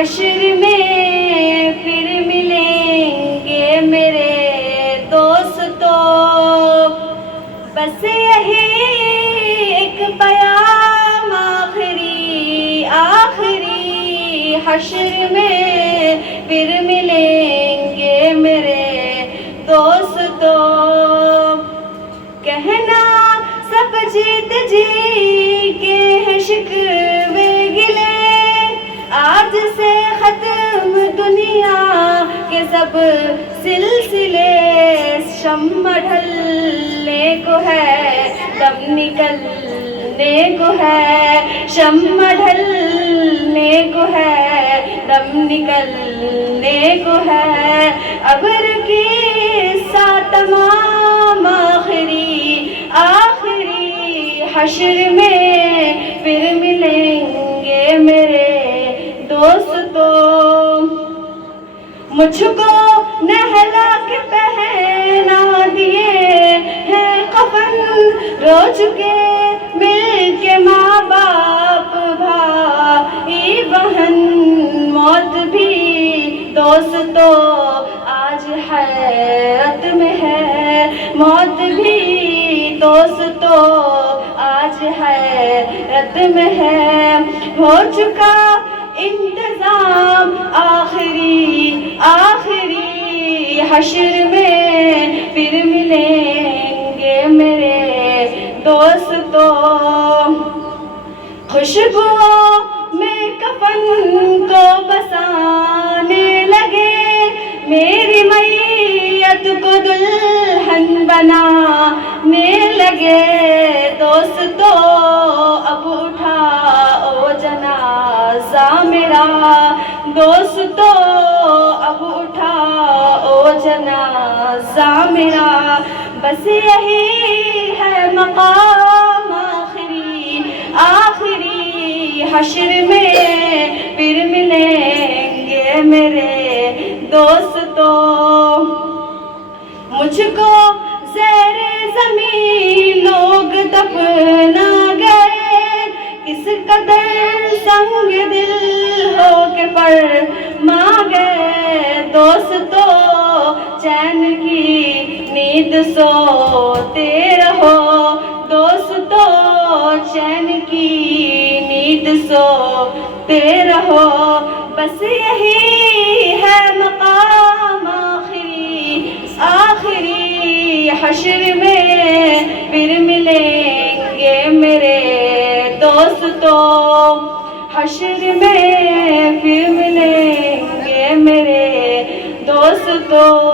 حشر میں پھر ملیں گے میرے دوستو، بس یہی ایک پیام آخری آخری، حشر میں پھر ملیں گے میرے دوستو، کہنا سب جیت جی کے ہیں شکوے گلے، آج سے ختم دنیا کے سب سلسلے، شمع ڈھلنے کو ہے دم نکلنے کو ہے، شمع ڈھلنے کو ہے دم نکلنے کو ہے، ابر کی سا تمام آخری آخری، حشر میں پھر ملیں گے میرے دوستو، مجھ کو نہلا کے پہنا دیے ہیں کفن، رو چکے مل کے ماں باپ بھائی بہن، موت بھی دوستو آج حیرت میں ہے، موت بھی دوستو آج حیرت میں ہے، ہو چکا انتظام آخری آخری، حشر میں پھر ملیں گے میرے دوستو، خوشبو میں کفن کو بسانے لگے، میری میت کو دلہن بنانے لگے، دوستو اب اٹھاؤ جنازہ میرا، دوستو اب اٹھاؤ جنازہ میرا، بس یہی ہے مقام آخری آخری، حشر میں پھر ملیں گے میرے دوستو، مجھ کو زیر زمین لوگ دفنا گئے، کس قدر سنگ دل ہو کے فرما گئے، دوستو چین کی نیند سوتے رہو، دوستو چین کی نیند سوتے رہو، بس یہی ہے مقام آخری آخری، حشر میں پھر ملیں گے میرے دوستو، حشر میں پھر ملیں گے میرے دوستو۔